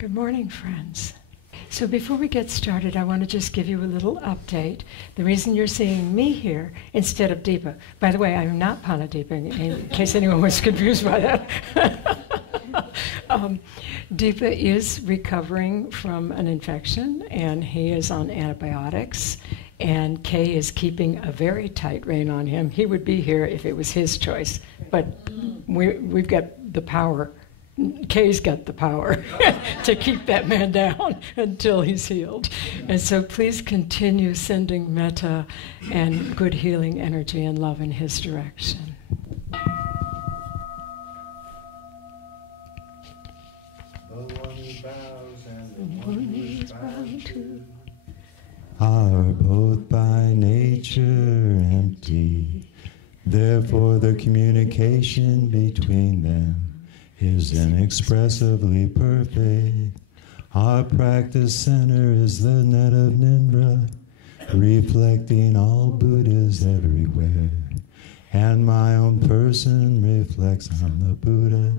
Good morning, friends. So before we get started, I want to just give you a little update. The reason you're seeing me here instead of Deepa, by the way, I'm not Parinnata, in case anyone was confused by that. Deepa is recovering from an infection, and he is on antibiotics, and Kay is keeping a very tight rein on him. He would be here if it was his choice, but we've got the power. Kay's got the power to keep that man down until he's healed. And so please continue sending metta and good healing energy and love in his direction. The one who bows and the one who is bowed to are both by nature empty. Therefore the communication between them is inexpressively perfect. Our practice center is the net of Nindra, reflecting all Buddhas everywhere. And my own person reflects on the Buddha,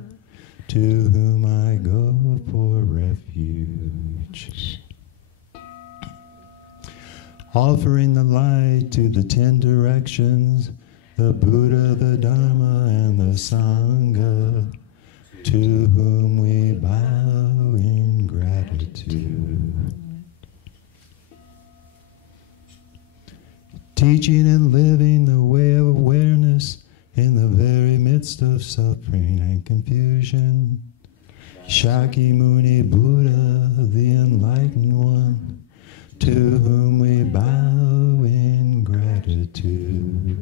to whom I go for refuge. Offering the light to the 10 directions, the Buddha, the Dharma, and the Sangha, to whom we bow in gratitude. Teaching and living the way of awareness in the very midst of suffering and confusion. Shakyamuni Buddha, the enlightened one, to whom we bow in gratitude.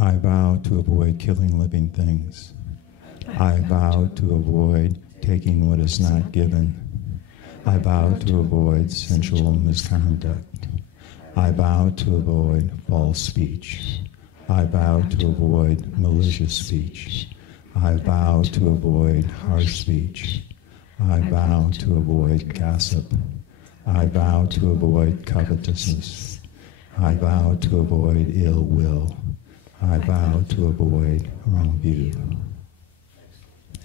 I vow to avoid killing living things. I vow to avoid taking what is not given. I vow to avoid sensual misconduct. I vow to avoid false speech. I vow to avoid malicious speech. I vow to avoid harsh speech. I vow to avoid gossip. I vow to avoid covetousness. I vow to avoid ill will. I vow to avoid wrong view.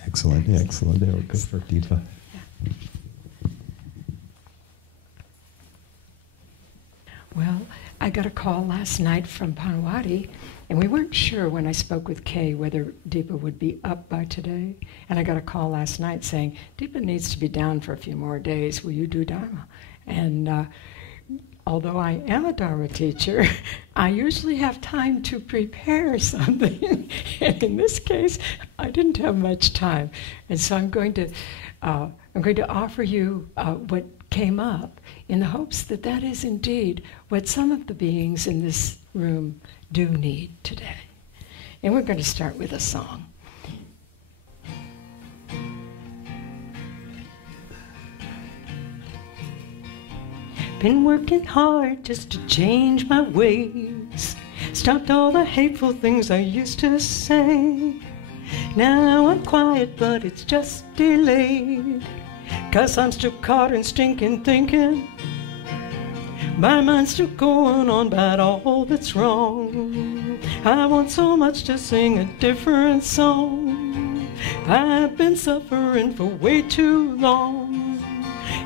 Excellent, excellent. They were good for Deepa. Well, I got a call last night from Panawati, and we weren't sure when I spoke with Kay whether Deepa would be up by today. And I got a call last night saying, Deepa needs to be down for a few more days. Will you do Dharma? And although I am a Dharma teacher, I usually have time to prepare something. And in this case, I didn't have much time. And so I'm going to offer you what came up in the hopes that that is indeed what some of the beings in this room do need today. And we're going to start with a song. Been working hard just to change my ways. Stopped all the hateful things I used to say. Now I'm quiet, but it's just delayed. 'Cause I'm still caught in stinking thinking. My mind's still going on about all that's wrong. I want so much to sing a different song. I've been suffering for way too long.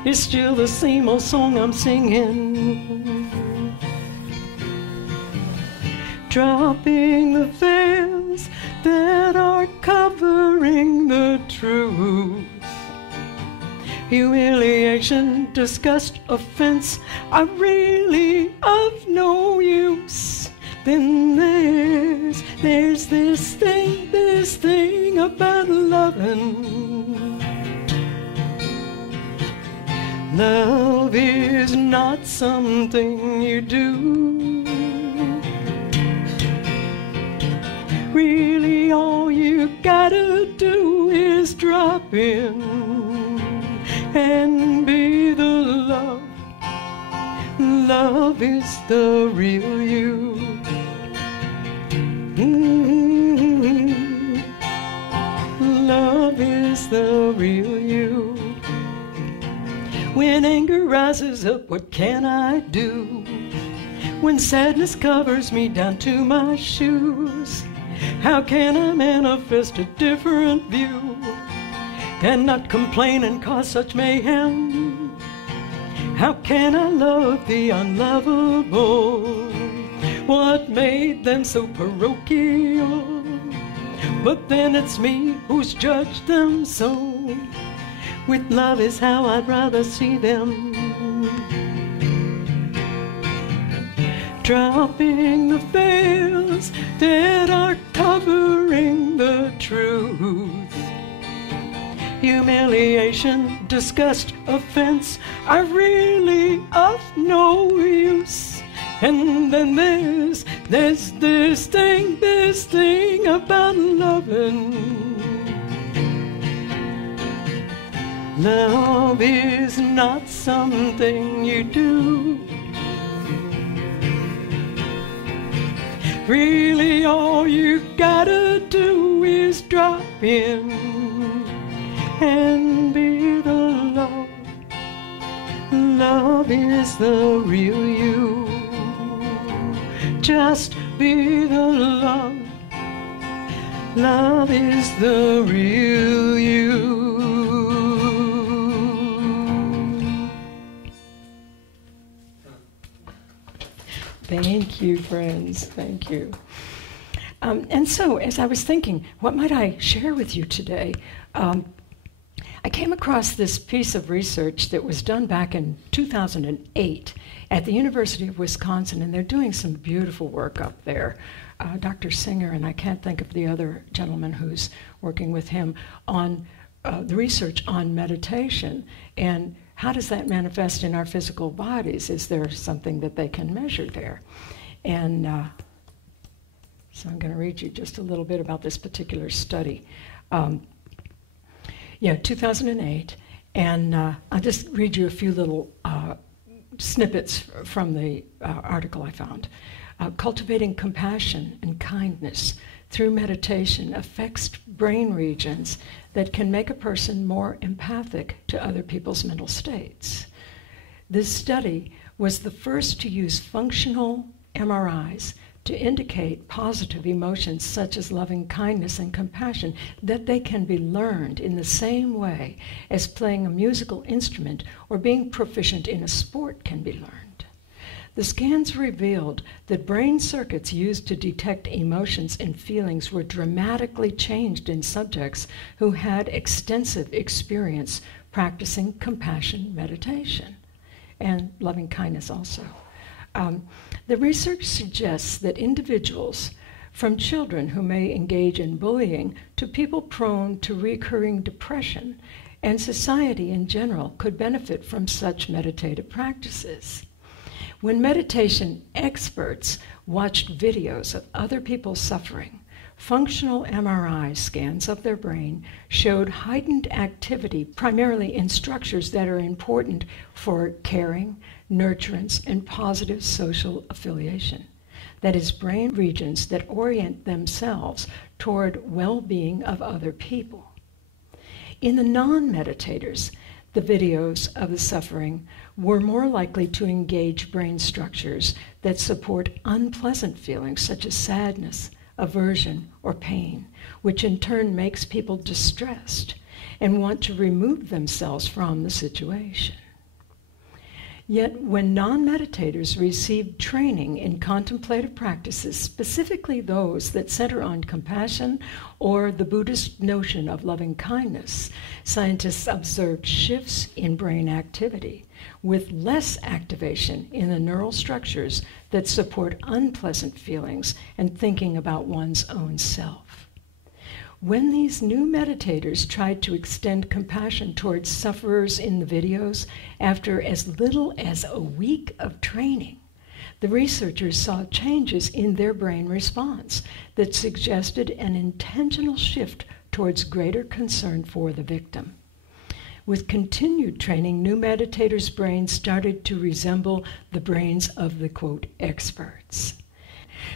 It's still the same old song I'm singing. Dropping the veils that are covering the truth. Humiliation, disgust, offense are really of no use. Then there's this thing about loving. Love is not something you do. Really all you gotta do is drop in and be the love. Love is the real you. Love is the real you. When anger rises up, what can I do? when sadness covers me down to my shoes? How can I manifest a different view and not complain and cause such mayhem? How can I love the unlovable? What made them so parochial? But then it's me who's judged them so. With love is how I'd rather see them. Dropping the veils that are covering the truth. Humiliation, disgust, offense are really of no use. And then there's this thing about loving. Love is not something you do. Really all you gotta do is drop in and be the love. Love is the real you. Just be the love. Love is the real you. Thank you, friends. Thank you. And so, as I was thinking, what might I share with you today? I came across this piece of research that was done back in 2008 at the University of Wisconsin, and they're doing some beautiful work up there. Dr. Singer, and I can't think of the other gentleman who's working with him, on the research on meditation and how does that manifest in our physical bodies? Is there something that they can measure there? And so I'm going to read you just a little bit about this particular study. 2008, and I'll just read you a few little snippets from the article I found. Cultivating compassion and kindness through meditation affects brain regions that can make a person more empathic to other people's mental states. This study was the first to use functional MRIs to indicate positive emotions such as loving kindness and compassion, that they can be learned in the same way as playing a musical instrument or being proficient in a sport can be learned. The scans revealed that brain circuits used to detect emotions and feelings were dramatically changed in subjects who had extensive experience practicing compassion meditation and loving kindness also. The research suggests that individuals, from children who may engage in bullying to people prone to recurring depression, and society in general, could benefit from such meditative practices. When meditation experts watched videos of other people suffering, functional MRI scans of their brain showed heightened activity primarily in structures that are important for caring, nurturance, and positive social affiliation. That is, brain regions that orient themselves toward well-being of other people. In the non-meditators, the videos of the suffering were more likely to engage brain structures that support unpleasant feelings such as sadness, aversion, or pain, which in turn makes people distressed and want to remove themselves from the situation. Yet when non-meditators received training in contemplative practices, specifically those that center on compassion or the Buddhist notion of loving kindness, scientists observed shifts in brain activity with less activation in the neural structures that support unpleasant feelings and thinking about one's own self. When these new meditators tried to extend compassion towards sufferers in the videos after as little as a week of training, the researchers saw changes in their brain response that suggested an intentional shift towards greater concern for the victim. With continued training, new meditators' brains started to resemble the brains of the, quote, experts.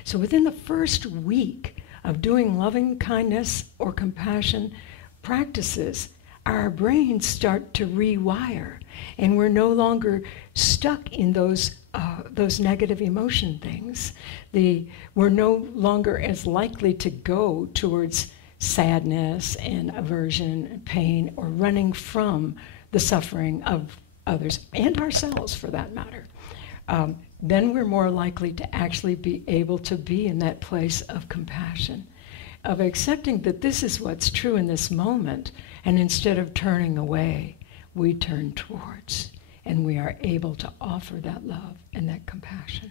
So within the first week of doing loving kindness or compassion practices, our brains start to rewire, and we're no longer stuck in those those negative emotion things. We're no longer as likely to go towards sadness and aversion and pain, or running from the suffering of others and ourselves for that matter. Then we're more likely to actually be able to be in that place of compassion, of accepting that this is what's true in this moment, and instead of turning away, we turn towards, and we are able to offer that love and that compassion.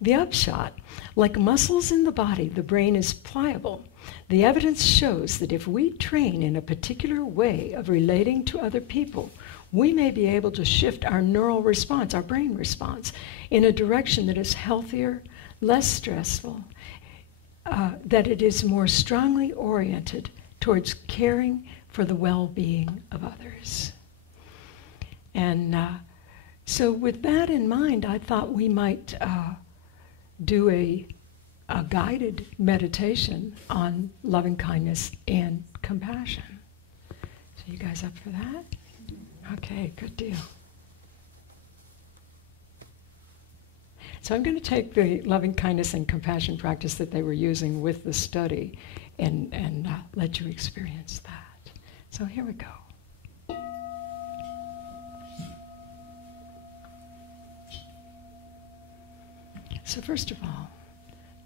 The upshot, like muscles in the body, the brain is pliable. The evidence shows that if we train in a particular way of relating to other people, we may be able to shift our neural response, our brain response, in a direction that is healthier, less stressful, that it is more strongly oriented towards caring for the well-being of others. And so with that in mind, I thought we might do a guided meditation on loving kindness and compassion. So you guys up for that? Okay, good deal. So I'm going to take the loving kindness and compassion practice that they were using with the study and let you experience that. So here we go. So first of all,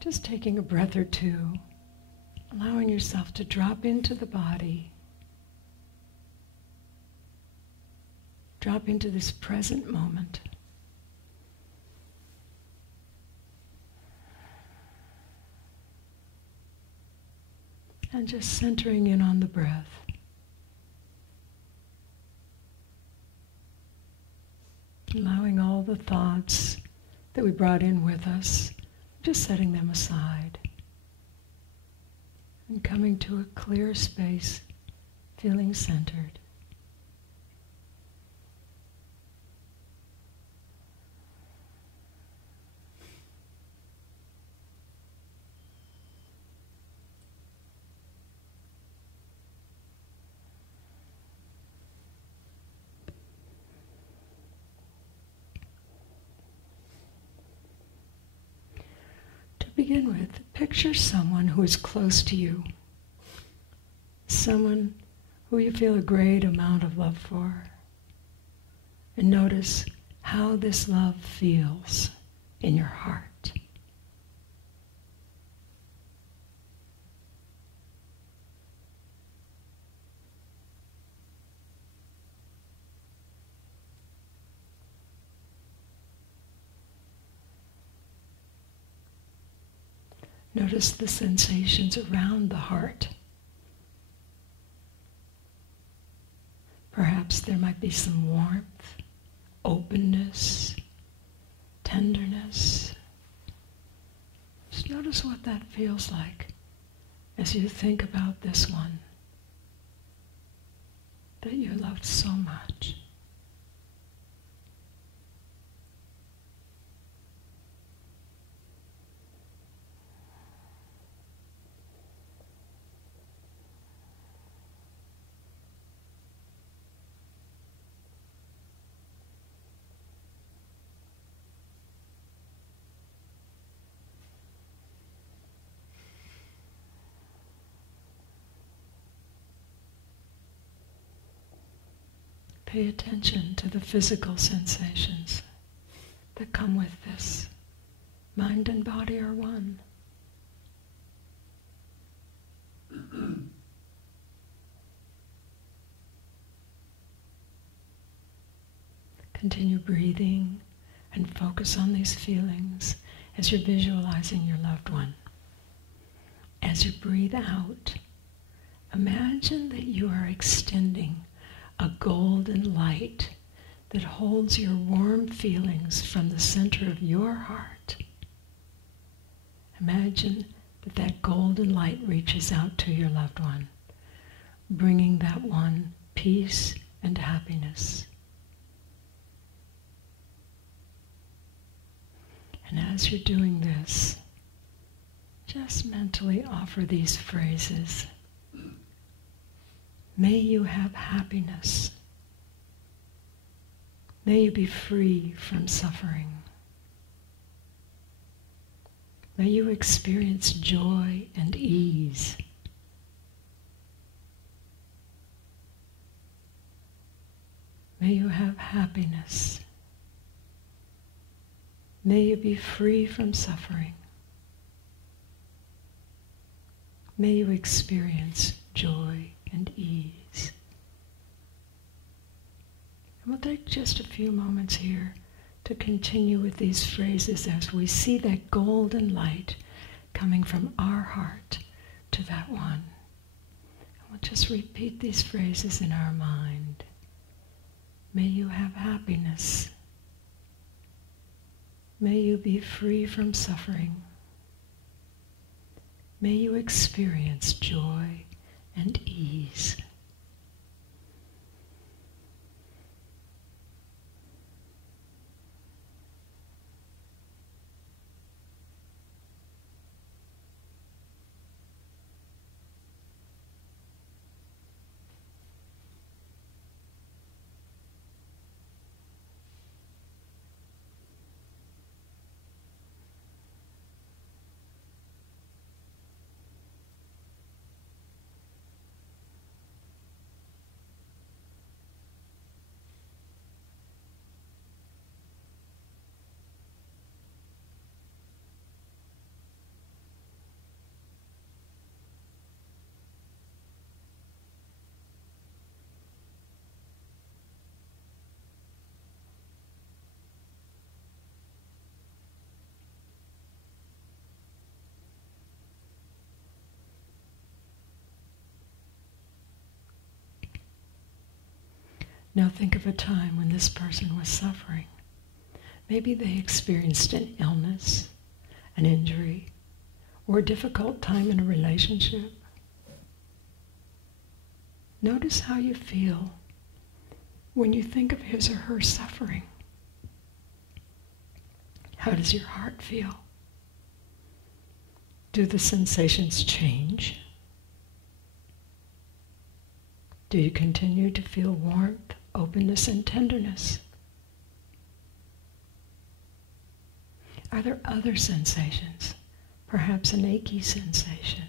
just taking a breath or two, allowing yourself to drop into the body, drop into this present moment. And just centering in on the breath. Allowing all the thoughts that we brought in with us, just setting them aside. And coming to a clear space, feeling centered. Begin with, picture someone who is close to you, someone who you feel a great amount of love for, and notice how this love feels in your heart. Notice the sensations around the heart. Perhaps there might be some warmth, openness, tenderness. Just notice what that feels like as you think about this one that you loved so much. Pay attention to the physical sensations that come with this. Mind and body are one. Continue breathing and focus on these feelings as you're visualizing your loved one. As you breathe out, imagine that you are extending a golden light that holds your warm feelings from the center of your heart. Imagine that that golden light reaches out to your loved one, bringing that one peace and happiness. And as you're doing this, just mentally offer these phrases. May you have happiness. May you be free from suffering. May you experience joy and ease. May you have happiness. May you be free from suffering. May you experience joy and ease. And we'll take just a few moments here to continue with these phrases as we see that golden light coming from our heart to that one. And we'll just repeat these phrases in our mind. May you have happiness. May you be free from suffering. May you experience joy and ease. Now think of a time when this person was suffering. Maybe they experienced an illness, an injury, or a difficult time in a relationship. Notice how you feel when you think of his or her suffering. How does your heart feel? Do the sensations change? Do you continue to feel warmth, openness, and tenderness? Are there other sensations? Perhaps an achy sensation?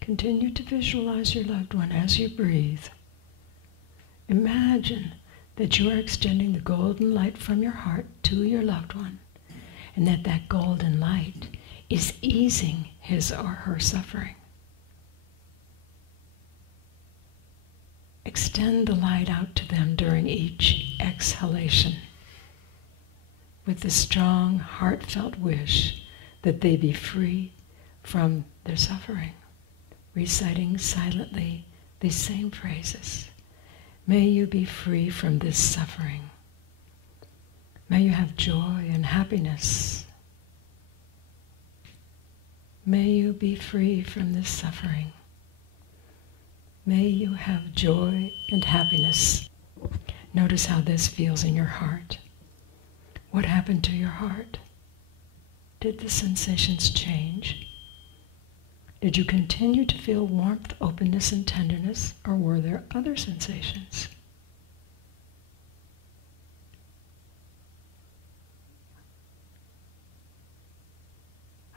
Continue to visualize your loved one as you breathe. Imagine that you are extending the golden light from your heart to your loved one, and that golden light is easing his or her suffering. Extend the light out to them during each exhalation with the strong, heartfelt wish that they be free from their suffering, reciting silently these same phrases. May you be free from this suffering. May you have joy and happiness. May you be free from this suffering. May you have joy and happiness. Notice how this feels in your heart. What happened to your heart? Did the sensations change? Did you continue to feel warmth, openness, and tenderness, or were there other sensations?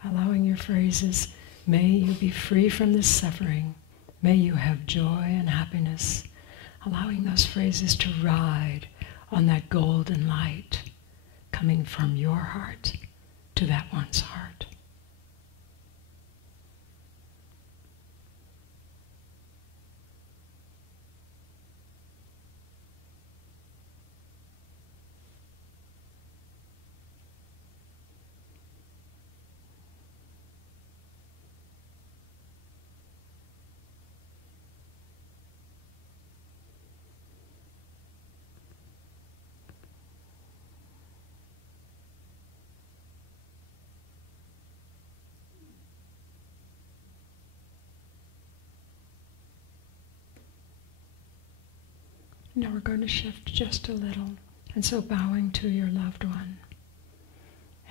Allowing your phrases, may you be free from this suffering, may you have joy and happiness, allowing those phrases to ride on that golden light coming from your heart to that one's heart. Now we're going to shift just a little, and so bowing to your loved one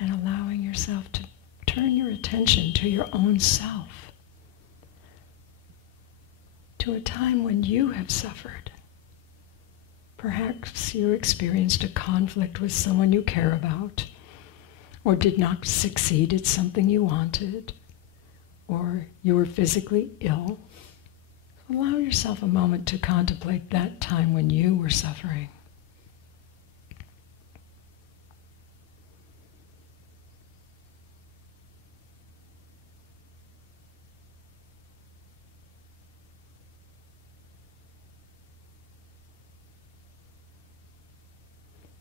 and allowing yourself to turn your attention to your own self. to a time when you have suffered. Perhaps you experienced a conflict with someone you care about, or did not succeed at something you wanted, or you were physically ill. Allow yourself a moment to contemplate that time when you were suffering.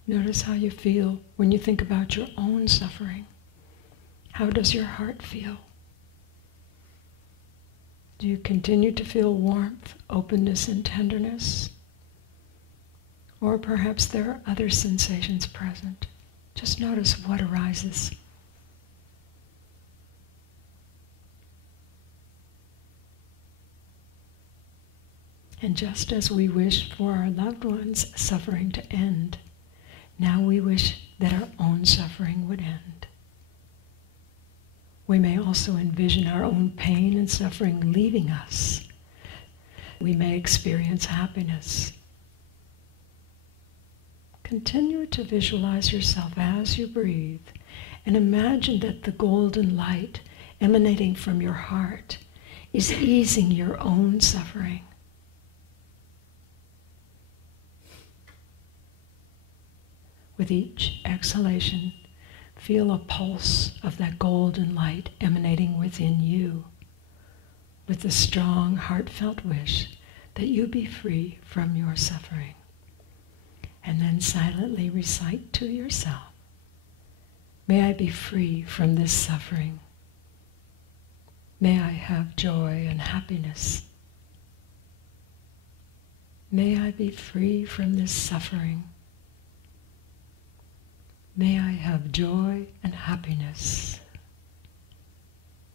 Notice how you feel when you think about your own suffering. How does your heart feel? Do you continue to feel warmth, openness, and tenderness? Or perhaps there are other sensations present. Just notice what arises. And just as we wish for our loved ones' suffering to end, now we wish that our own suffering would end. We may also envision our own pain and suffering leaving us. We may experience happiness. Continue to visualize yourself as you breathe and imagine that the golden light emanating from your heart is easing your own suffering. With each exhalation, feel a pulse of that golden light emanating within you, with the strong, heartfelt wish that you be free from your suffering. And then silently recite to yourself, may I be free from this suffering. May I have joy and happiness. May I be free from this suffering. May I have joy and happiness.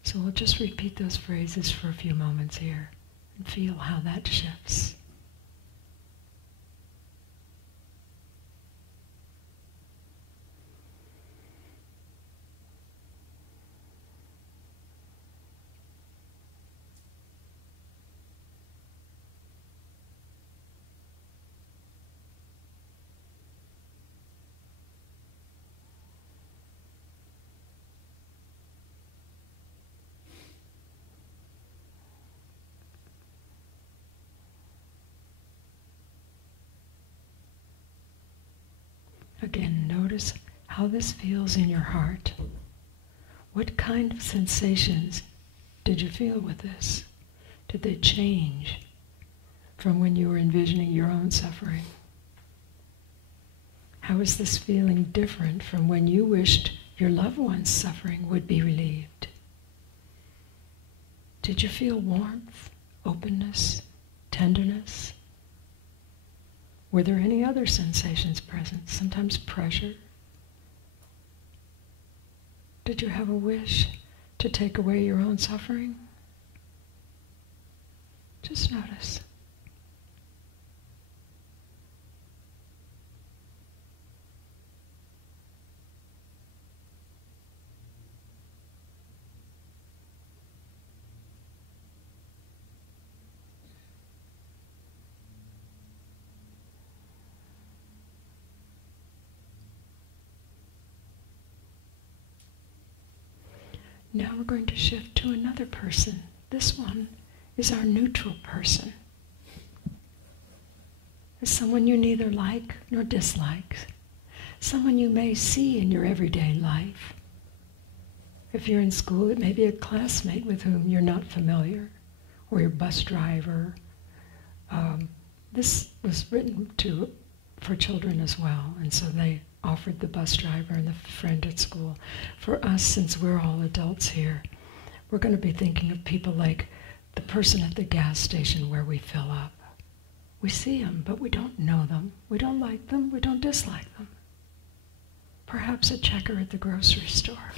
So we'll just repeat those phrases for a few moments here and feel how that shifts. Again, notice how this feels in your heart. What kind of sensations did you feel with this? Did they change from when you were envisioning your own suffering? How is this feeling different from when you wished your loved one's suffering would be relieved? Did you feel warmth, openness, tenderness? Were there any other sensations present? Sometimes pressure? Did you have a wish to take away your own suffering? Just notice. Now we're going to shift to another person. This one is our neutral person. It's someone you neither like nor dislike. Someone you may see in your everyday life. If you're in school, it may be a classmate with whom you're not familiar, or your bus driver. This was written for children as well, and so they offered the bus driver and the friend at school. For us, since we're all adults here, we're going to be thinking of people like the person at the gas station where we fill up. We see them, but we don't know them. We don't like them. We don't dislike them. Perhaps a checker at the grocery store.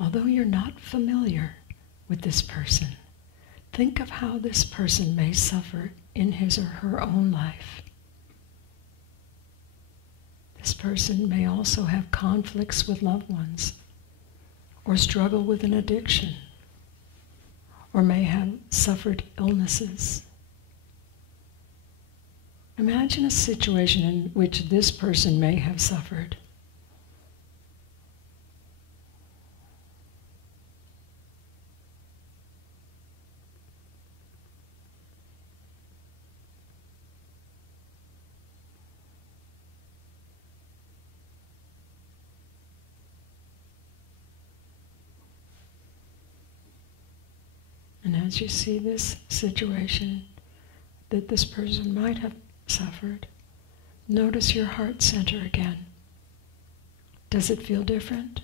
Although you're not familiar with this person, think of how this person may suffer in his or her own life. This person may also have conflicts with loved ones, or struggle with an addiction, or may have suffered illnesses. Imagine a situation in which this person may have suffered. And as you see this situation that this person might have suffered, notice your heart center again. Does it feel different?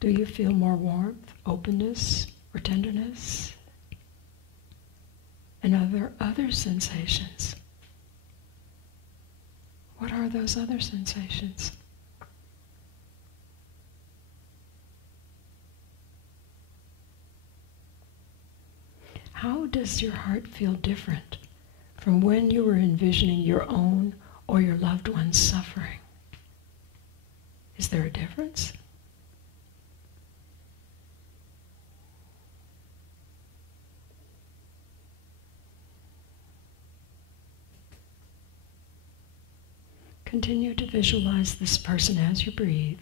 Do you feel more warmth, openness, or tenderness? And are there other sensations? What are those other sensations? How does your heart feel different from when you were envisioning your own or your loved one's suffering? Is there a difference? Continue to visualize this person as you breathe,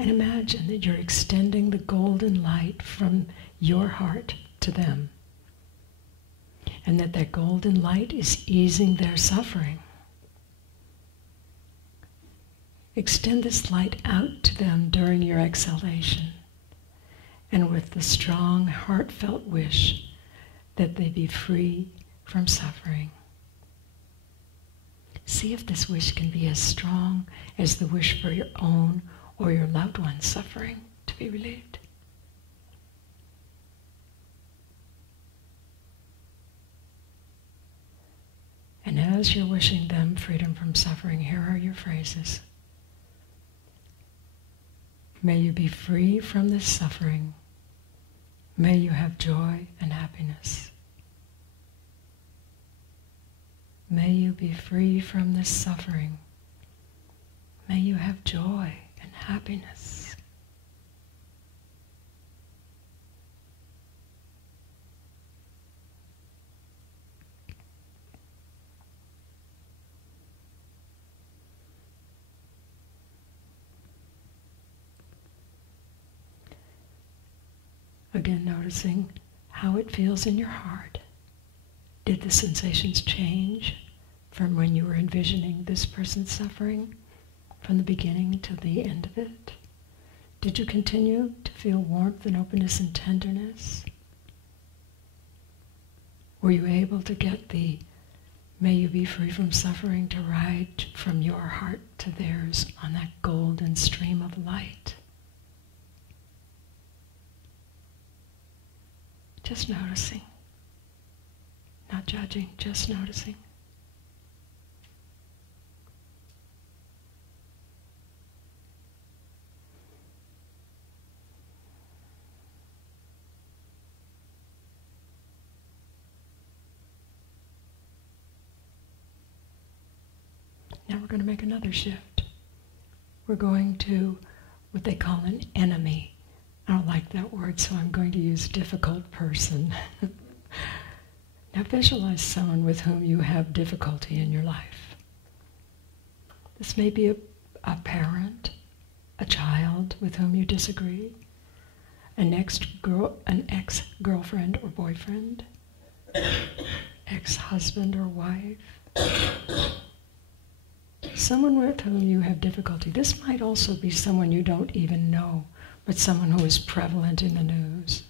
and imagine that you're extending the golden light from your heart to them, and that golden light is easing their suffering. Extend this light out to them during your exhalation, and with the strong, heartfelt wish that they be free from suffering. See if this wish can be as strong as the wish for your own or your loved one's suffering to be relieved. And as you're wishing them freedom from suffering, here are your phrases. May you be free from this suffering. May you have joy and happiness. May you be free from this suffering. May you have joy and happiness. Again, noticing how it feels in your heart. Did the sensations change from when you were envisioning this person's suffering, from the beginning to the end of it? Did you continue to feel warmth and openness and tenderness? Were you able to get the may you be free from suffering to ride from your heart to theirs on that golden stream of light? Just noticing. Not judging, just noticing. Now we're going to make another shift. We're going to what they call an enemy. I don't like that word, so I'm going to use difficult person. Now visualize someone with whom you have difficulty in your life. This may be a parent, a child with whom you disagree, an ex-girlfriend or boyfriend, ex-husband or wife, someone with whom you have difficulty. This might also be someone you don't even know, but someone who is prevalent in the news.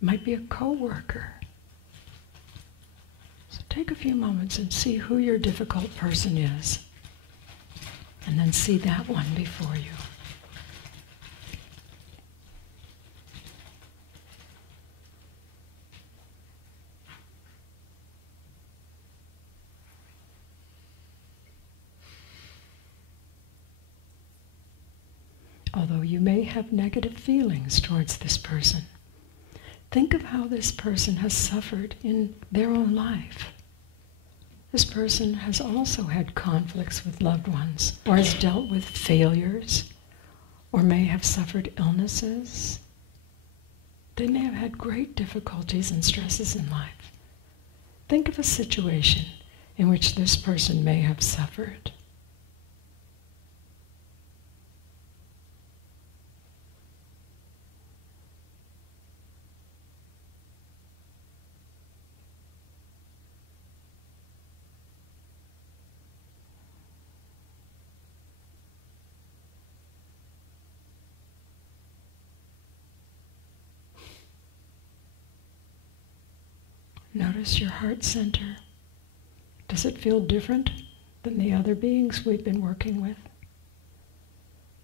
It might be a co-worker. So take a few moments and see who your difficult person is, and then see that one before you. Although you may have negative feelings towards this person, think of how this person has suffered in their own life. This person has also had conflicts with loved ones, or has dealt with failures, or may have suffered illnesses. They may have had great difficulties and stresses in life. Think of a situation in which this person may have suffered. Notice your heart center. Does it feel different than the other beings we've been working with?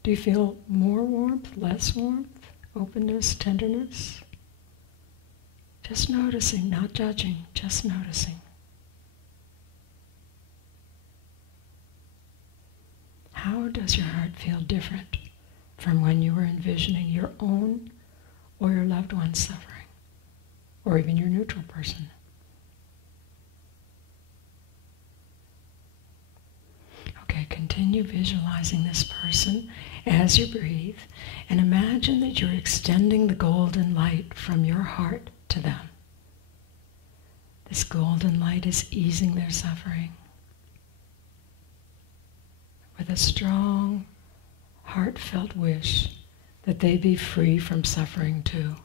Do you feel more warmth, less warmth, openness, tenderness? Just noticing, not judging, just noticing. How does your heart feel different from when you were envisioning your own or your loved one's suffering, or even your neutral person? Okay, continue visualizing this person as you breathe, and imagine that you're extending the golden light from your heart to them. This golden light is easing their suffering with a strong, heartfelt wish that they be free from suffering too.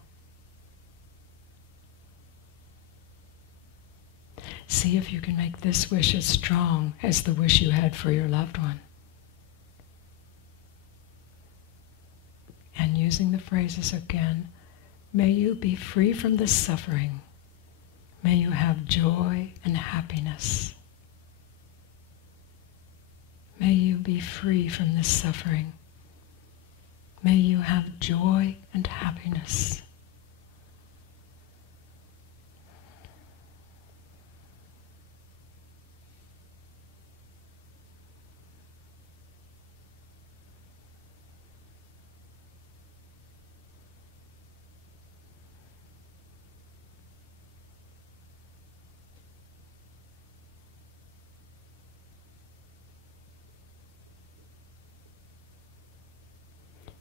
See if you can make this wish as strong as the wish you had for your loved one. And using the phrases again, may you be free from this suffering. May you have joy and happiness. May you be free from this suffering. May you have joy and happiness.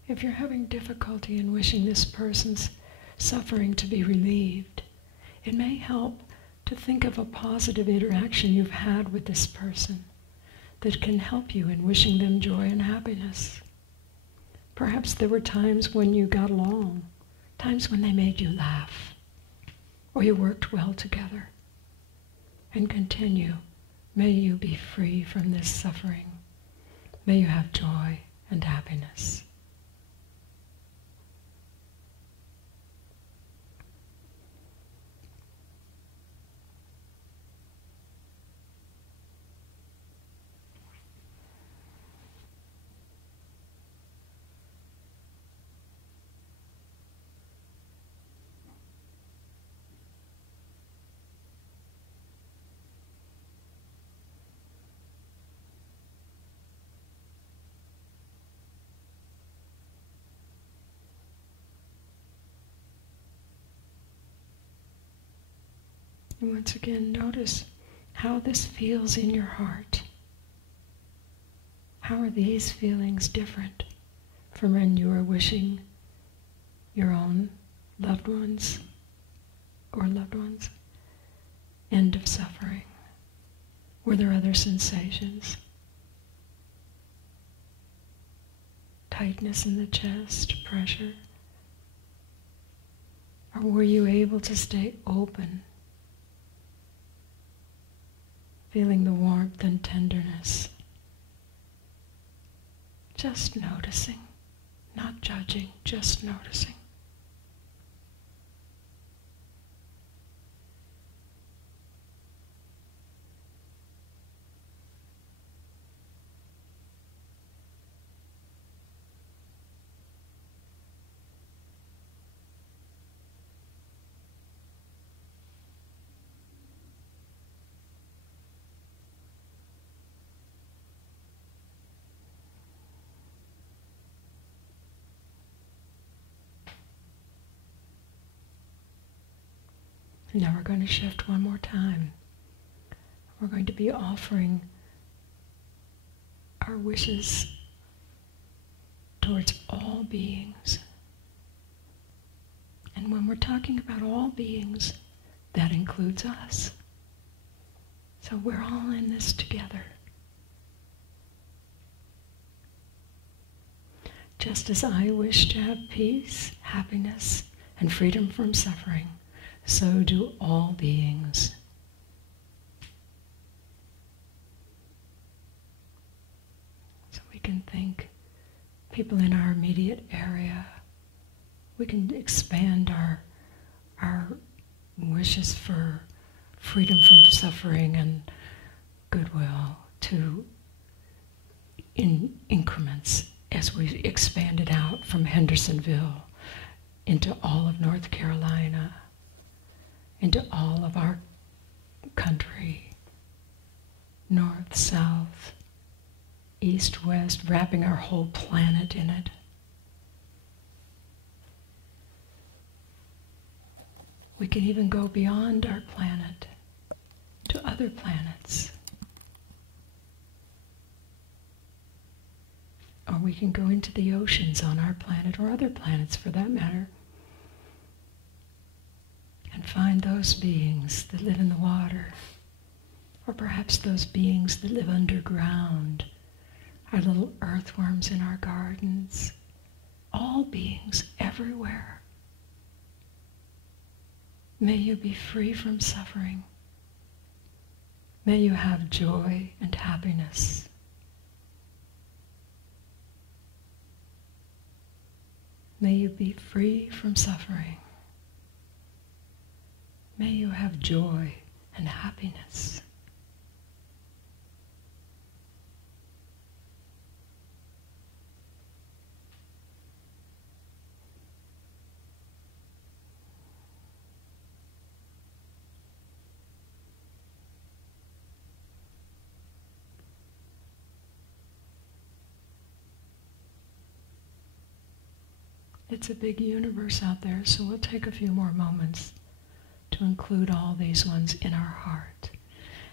If you're having difficulty in wishing this person's suffering to be relieved, it may help to think of a positive interaction you've had with this person that can help you in wishing them joy and happiness. Perhaps there were times when you got along, times when they made you laugh, or you worked well together. And continue, may you be free from this suffering. May you have joy and happiness. And once again, notice how this feels in your heart. How are these feelings different from when you are wishing your own loved ones or loved ones end of suffering? Were there other sensations? Tightness in the chest, pressure? Or were you able to stay open, feeling the warmth and tenderness? Just noticing, not judging, just noticing. Now we're going to shift one more time. We're going to be offering our wishes towards all beings. And when we're talking about all beings, that includes us. So we're all in this together. Just as I wish to have peace, happiness, and freedom from suffering, so do all beings. So we can think people in our immediate area. We can expand our wishes for freedom from suffering and goodwill to in increments as we expand it out from Hendersonville into all of North Carolina, into all of our country, north, south, east, west, wrapping our whole planet in it. We can even go beyond our planet to other planets. Or we can go into the oceans on our planet, or other planets for that matter, and find those beings that live in the water, or perhaps those beings that live underground, our little earthworms in our gardens, all beings everywhere. May you be free from suffering. May you have joy and happiness. May you be free from suffering. May you have joy and happiness. It's a big universe out there, so we'll take a few more moments to include all these ones in our heart.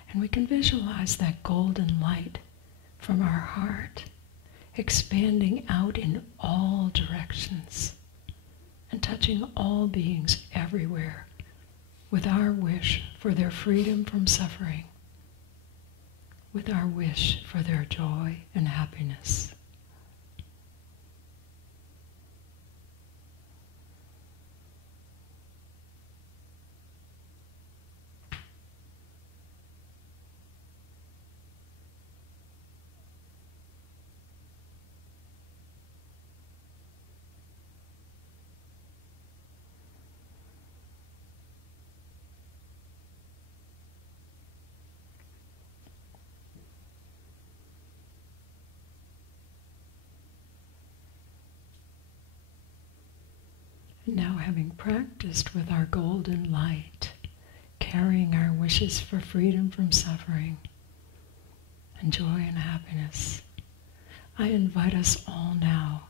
And we can visualize that golden light from our heart expanding out in all directions and touching all beings everywhere with our wish for their freedom from suffering, with our wish for their joy and happiness. Now, having practiced with our golden light, carrying our wishes for freedom from suffering and joy and happiness, I invite us all now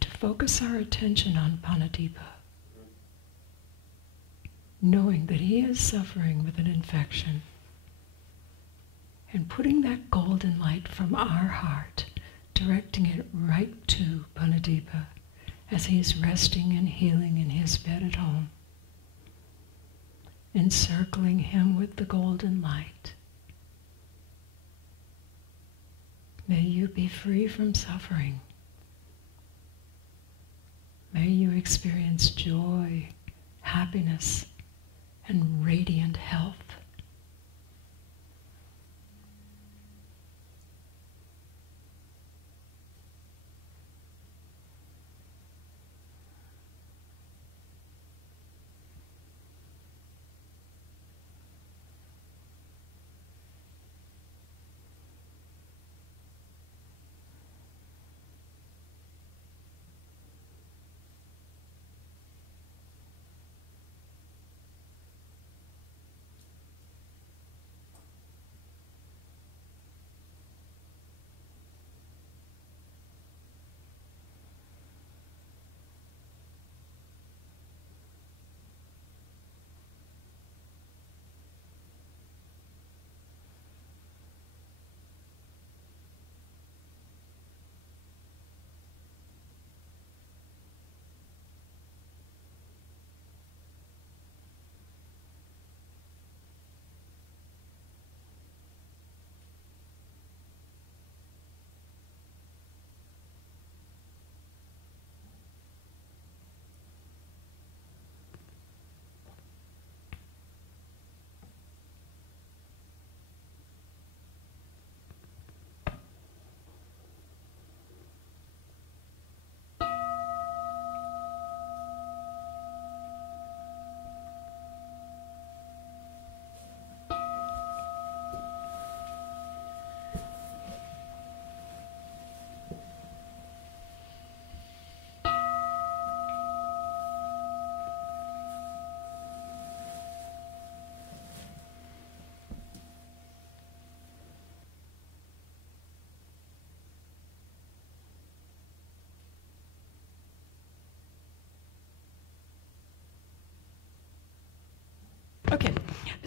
to focus our attention on Parinnata, knowing that he is suffering with an infection, and putting that golden light from our heart, directing it right to Parinnata, as he is resting and healing in his bed at home, encircling him with the golden light. May you be free from suffering. May you experience joy, happiness, and radiant health.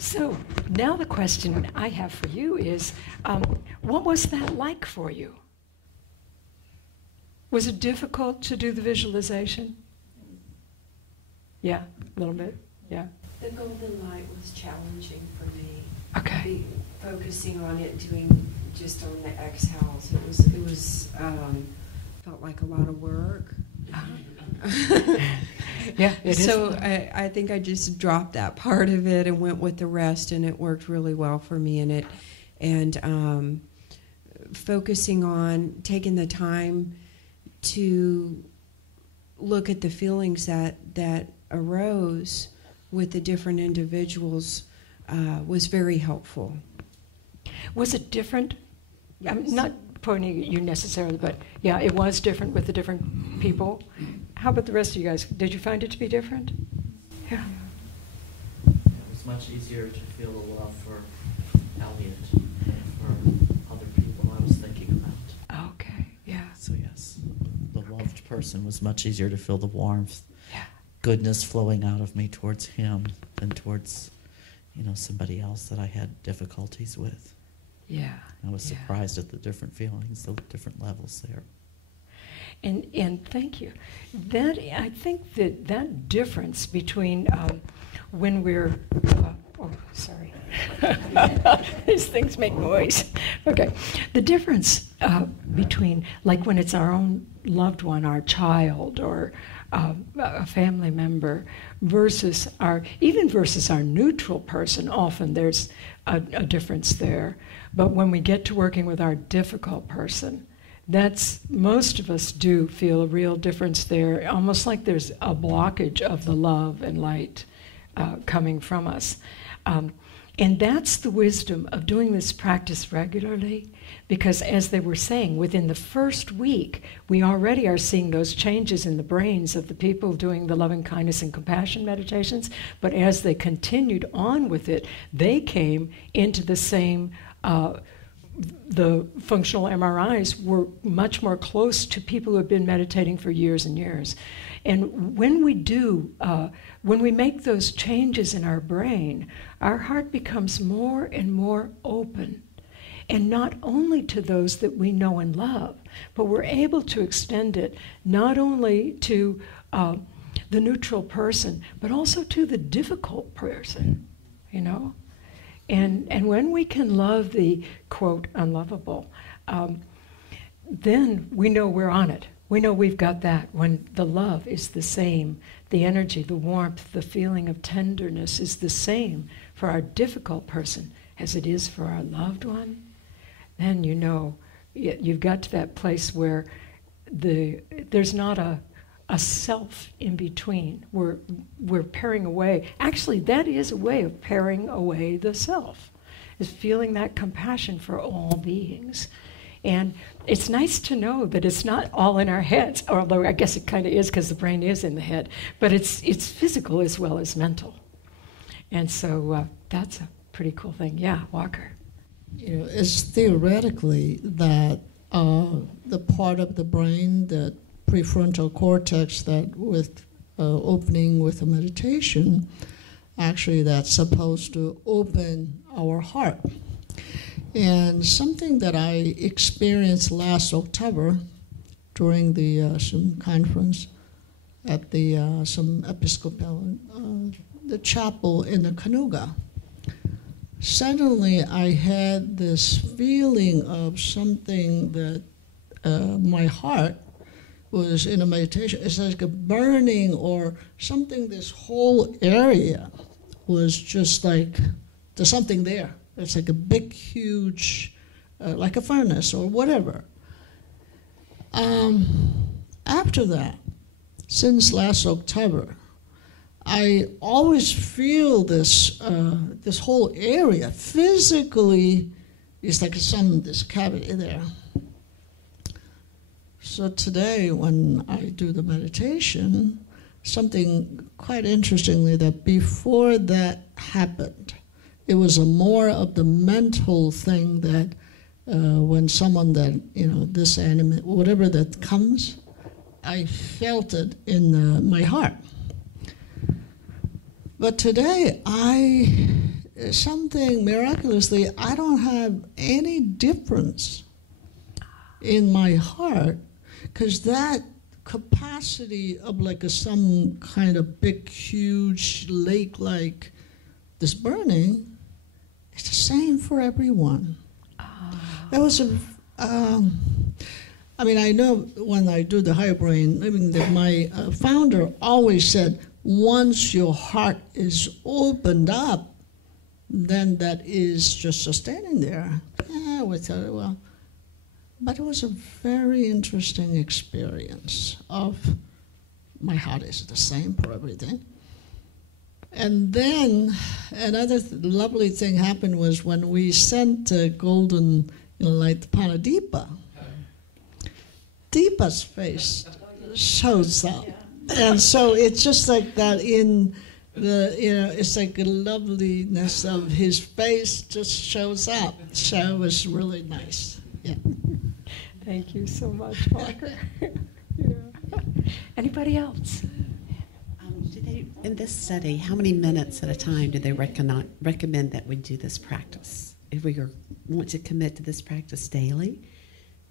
So now the question I have for you is, what was that like for you? Was it difficult to do the visualization? Yeah, a little bit, yeah. The golden light was challenging for me. Okay. Focusing on it, doing just on the exhales, it was felt like a lot of work. Yeah, it is. So I think I just dropped that part of it and went with the rest, and it worked really well for me. And focusing on taking the time to look at the feelings that arose with the different individuals was very helpful. Was it different? Yes. I'm not pointing at you necessarily, but yeah, it was different with the different people. How about the rest of you guys? Did you find it to be different? Yeah. It was much easier to feel the love for Elliot than for other people I was thinking about. Okay, yeah. So yes, the loved person was much easier to feel the warmth, Yeah. goodness flowing out of me towards him than towards, somebody else that I had difficulties with. Yeah. I was surprised at the different feelings, the different levels there. And thank you. That I think that difference between when we're sorry, these things make noise. Okay, the difference between like when it's our own loved one, our child, or a family member, versus our neutral person. Often there's a difference there. But when we get to working with our difficult person, most of us do feel a real difference there, almost like there's a blockage of the love and light coming from us. And that's the wisdom of doing this practice regularly, because as they were saying, within the first week, we already are seeing those changes in the brains of the people doing the loving kindness and compassion meditations. But as they continued on with it, they came into the same the functional MRIs were much more close to people who have been meditating for years and years. And when we make those changes in our brain, our heart becomes more and more open. And not only to those that we know and love, but we're able to extend it not only to the neutral person, but also to the difficult person, And when we can love the, quote, unlovable, then we know we're on it. We know we've got that. When the love is the same, the energy, the warmth, the feeling of tenderness is the same for our difficult person as it is for our loved one, then you've got to that place where there's not a self in between. We're paring away. Actually, that is a way of paring away the self, is feeling that compassion for all beings. And it's nice to know that it's not all in our heads, although I guess it kind of is because the brain is in the head, but it's physical as well as mental. And so that's a pretty cool thing. Yeah, Walker. It's theoretically that the part of the brain that prefrontal cortex that with opening with a meditation, actually that's supposed to open our heart. And something that I experienced last October during the some conference at the some Episcopal, the chapel in the Canuga. Suddenly I had this feeling of something that my heart was in a meditation. It's like a burning or something. This whole area was just like there's something there. It's like a big, huge, like a furnace or whatever. After that, since last October, I always feel this this whole area physically is like this cavity there. So today, when I do the meditation, something quite interestingly that before that happened, it was a more of the mental thing that when someone that, this anime, whatever that comes, I felt it in my heart. But today, something miraculously, I don't have any difference in my heart, because that capacity of like some kind of big, huge lake like this burning, it's the same for everyone. That was I mean, I know when I do the higher brain, I mean, my founder always said, once your heart is opened up, then that is just standing there. Yeah, well, but it was a very interesting experience of my heart is the same for everything. And then another lovely thing happened was when we sent golden, like Parinnata, Deepa's face shows up. And so it's just like that in the, it's like the loveliness of his face just shows up. So it was really nice. Yeah. Thank you so much, Parker. Yeah. Anybody else? In this study, how many minutes at a time do they recommend that we do this practice? If we want to commit to this practice daily,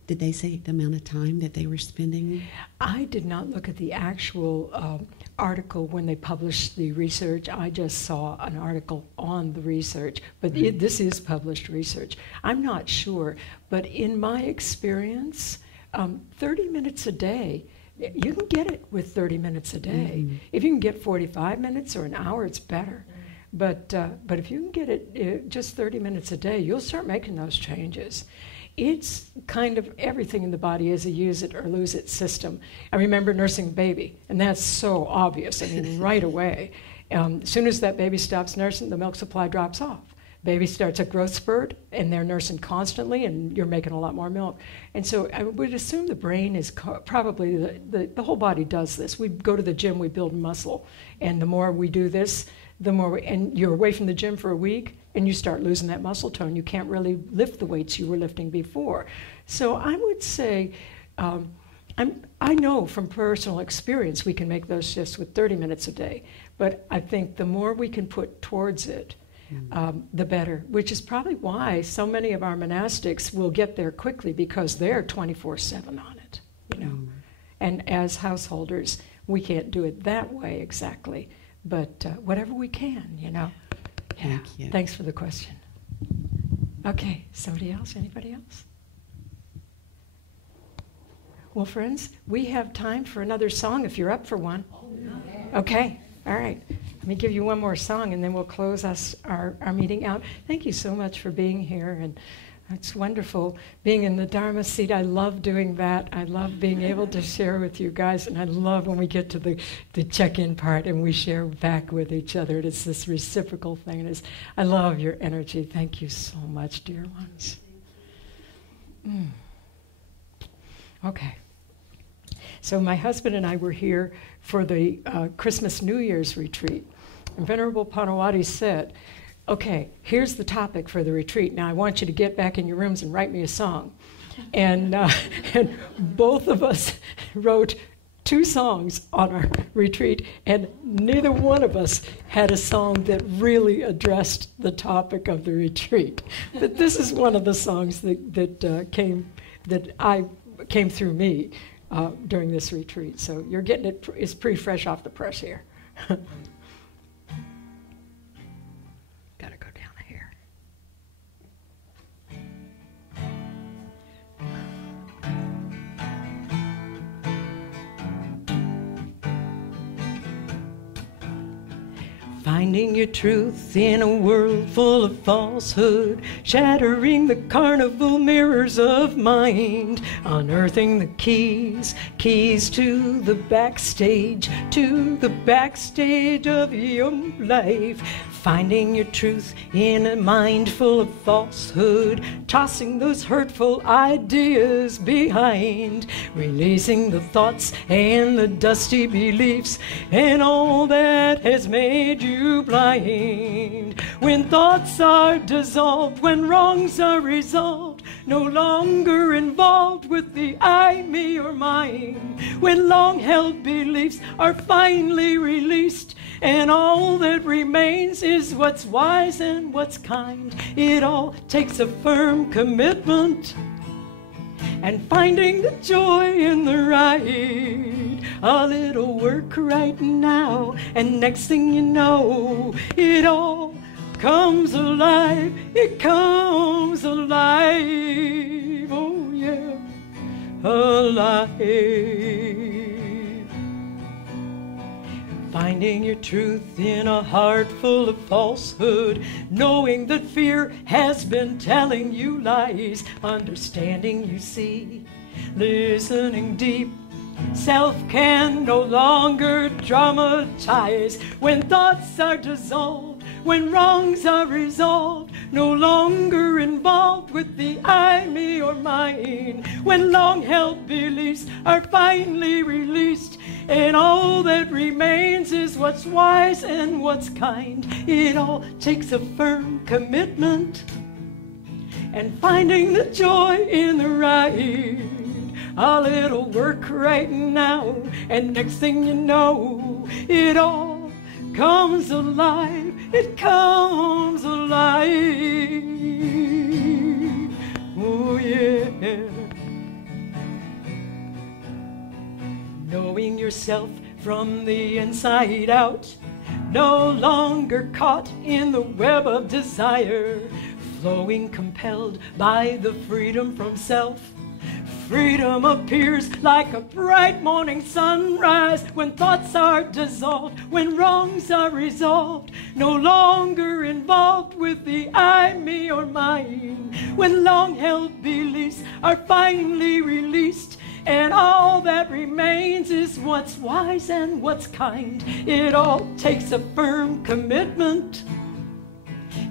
did they say the amount of time that they were spending? I did not look at the actual article when they published the research. I just saw an article on the research, but this is published research. I'm not sure, but in my experience, 30 minutes a day, you can get it with 30 minutes a day. Mm-hmm. If you can get 45 minutes or an hour, it's better. But if you can get it just 30 minutes a day, you'll start making those changes. It's kind of everything in the body is a use it or lose it system. I remember nursing a baby, and that's so obvious. I mean, right away. As soon as that baby stops nursing, the milk supply drops off. Baby starts a growth spurt, and they're nursing constantly, and you're making a lot more milk. And so I would assume the brain is probably, the whole body does this. We go to the gym, we build muscle, and the more we do this, the more and you're away from the gym for a week, and you start losing that muscle tone. You can't really lift the weights you were lifting before. So I would say, I know from personal experience we can make those shifts with 30 minutes a day, but I think the more we can put towards it, the better, which is probably why so many of our monastics will get there quickly, because they're 24/7 on it, And as householders, we can't do it that way exactly, but whatever we can, Yeah. Thank you. Thanks for the question. Okay, somebody else? Anybody else? Well, friends, we have time for another song if you're up for one. Okay, all right. Let me give you one more song, and then we'll close our meeting out. Thank you so much for being here, and it's wonderful being in the Dharma seat. I love doing that. I love being able to share with you guys, and I love when we get to the check-in part and we share back with each other. It's this reciprocal thing. I love your energy. Thank you so much, dear ones. Okay. So my husband and I were here for the Christmas New Year's retreat. And Venerable Panawati said, okay, here's the topic for the retreat. Now I want you to get back in your rooms and write me a song. And both of us wrote 2 songs on our retreat, and neither one of us had a song that really addressed the topic of the retreat. But this is one of the songs that came through me during this retreat. So you're getting it's pretty fresh off the press here. Gotta go down here. Finding your truth in a world full of falsehood, shattering the carnival mirrors of mind, unearthing the keys to the backstage of your life. Finding your truth in a mind full of falsehood, tossing those hurtful ideas behind, releasing the thoughts and the dusty beliefs and all that has made you blind. When thoughts are dissolved, when wrongs are resolved, no longer involved with the I, me, or mine, when long-held beliefs are finally released and all that remains is what's wise and what's kind. It all takes a firm commitment and finding the joy in the ride. A little work right now, and next thing you know, it all comes alive. It comes alive. Oh yeah, alive. Finding your truth in a heart full of falsehood, knowing that fear has been telling you lies, understanding you see, listening deep. Self can no longer dramatize when thoughts are dissolved, when wrongs are resolved, no longer involved with the I, me, or mine, when long-held beliefs are finally released, and all that remains is what's wise and what's kind. It all takes a firm commitment and finding the joy in the ride. A little work right now, and next thing you know, it all comes alive. It comes alive. Oh yeah. Knowing yourself from the inside out, no longer caught in the web of desire, flowing compelled by the freedom from self. Freedom appears like a bright morning sunrise when thoughts are dissolved, when wrongs are resolved, no longer involved with the I, me, or mine, when long-held beliefs are finally released, and all that remains is what's wise and what's kind. It all takes a firm commitment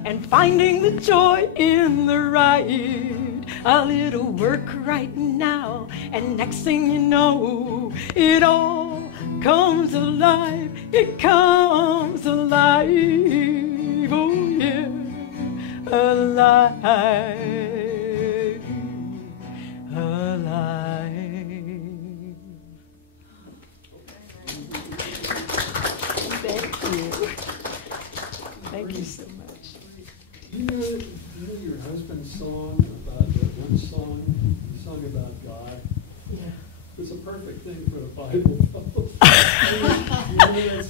and finding the joy in the ride. A little work right now, and next thing you know, it all comes alive. It comes alive. Oh yeah, alive, alive. Thank you. Thank you so much. You know your husband's song about that one song he sung about God? Yeah. It's a perfect thing for a Bible.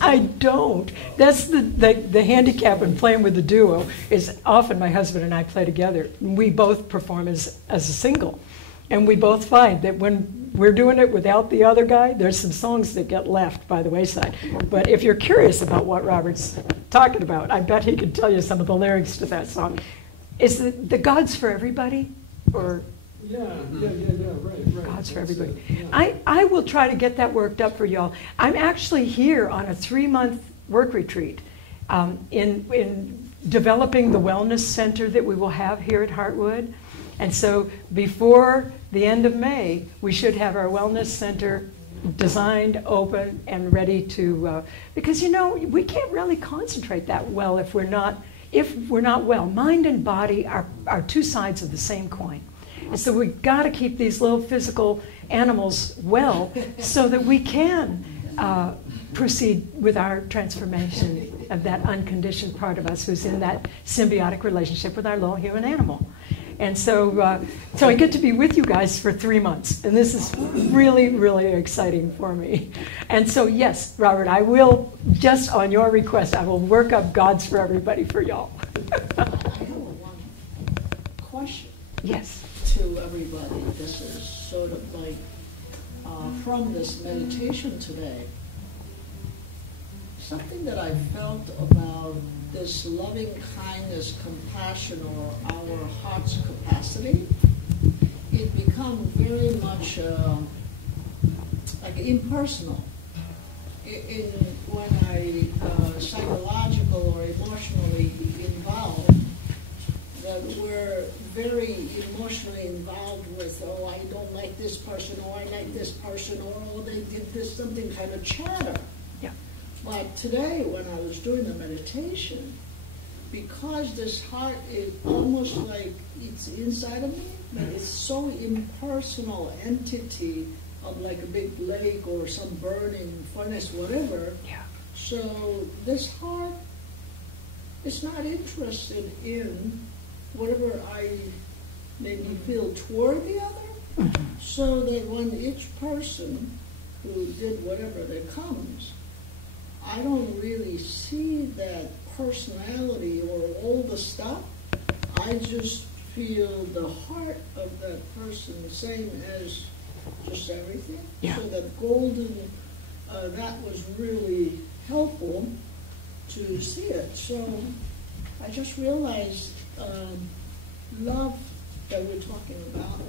I don't. That's the handicap in playing with the duo is often my husband and I play together. We both perform as a single. And we both find that when we're doing it without the other guy, there's some songs that get left by the wayside. But if you're curious about what Robert's talking about, I bet he could tell you some of the lyrics to that song. Is the God's for everybody? Or Yeah, right. God's for That's everybody. it, yeah. I will try to get that worked up for y'all. I'm actually here on a 3-month work retreat in developing the wellness center that we will have here at Heartwood. And so before the end of May, we should have our wellness center designed, open, and ready to, because we can't really concentrate that well if we're not well. Mind and body are two sides of the same coin. And so we've got to keep these little physical animals well so that we can proceed with our transformation of that unconditioned part of us who's in that symbiotic relationship with our little human animal. And so I get to be with you guys for 3 months, and this is really, really exciting for me. And so, yes, Robert, I will, just on your request, I will work up God's for everybody for y'all. I have one question. Yes. To everybody. This is sort of like from this meditation today. Something that I felt about this loving kindness, compassion, or our heart's capacity, it becomes very much like impersonal. When I psychological or emotionally involved, that we're very emotionally involved with, oh, I don't like this person, or I like this person, or oh, they did this, something kind of chatter. Yeah. But today, when I was doing the meditation, because this heart is almost like it's inside of me, but it's so impersonal entity of like a big lake or some burning furnace, whatever. Yeah. So this heart is not interested in whatever I maybe feel toward the other, so that when each person who did whatever that comes, I don't really see that personality or all the stuff. I just feel the heart of that person, the same as just everything. Yeah. So that golden, that was really helpful to see it. So I just realized love that we're talking about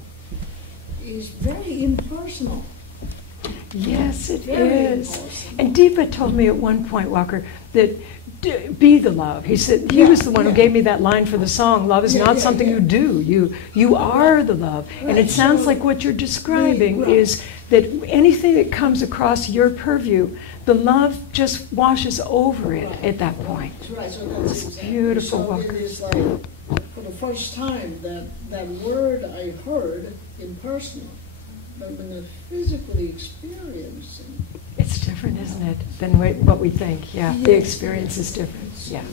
is very impersonal. Yes, it Very is. impersonal. And Deepa told me at one point, Walker, that be the love. He said he was the one who gave me that line for the song. Love is not something you do. You are the love. And it sounds like what you're describing is that anything that comes across your purview, the love just washes over it at that point. That's right. So that's It's exactly. beautiful, So Walker. it is like for the first time that word I heard impersonal, but when I physically experiencing. It's different, isn't it, than what we think? Yeah, the experience is different. Yeah.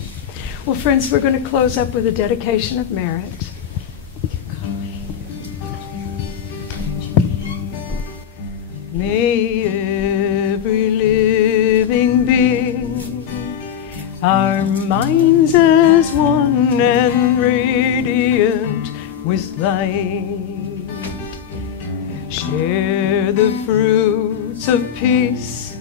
Well, friends, we're going to close up with a dedication of merit. May every living being, our minds as one and radiant with light, share the fruits of peace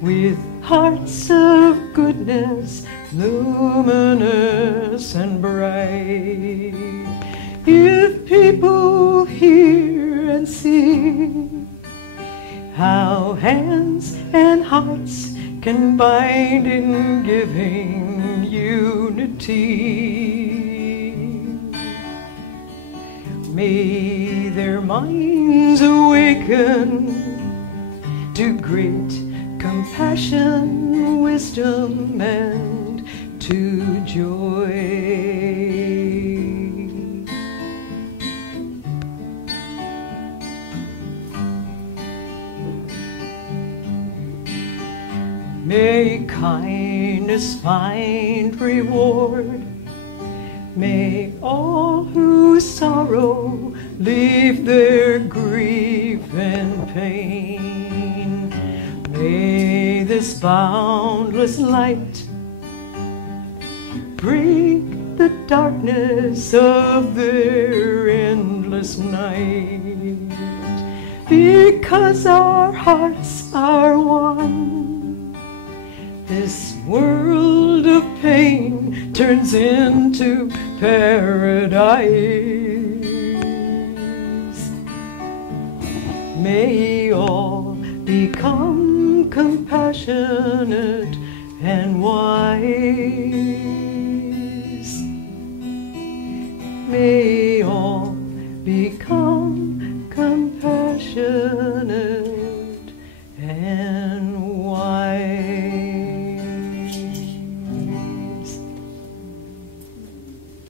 with hearts of goodness, luminous and bright. If people hear and see how hands and hearts can bind in giving unity, may their minds awaken to great compassion, wisdom, and to joy. May kindness find reward. May all who sorrow leave their grief and pain. May this boundless light break the darkness of their endless night. Because our hearts are one, this world of pain turns into paradise. May all become compassionate and wise.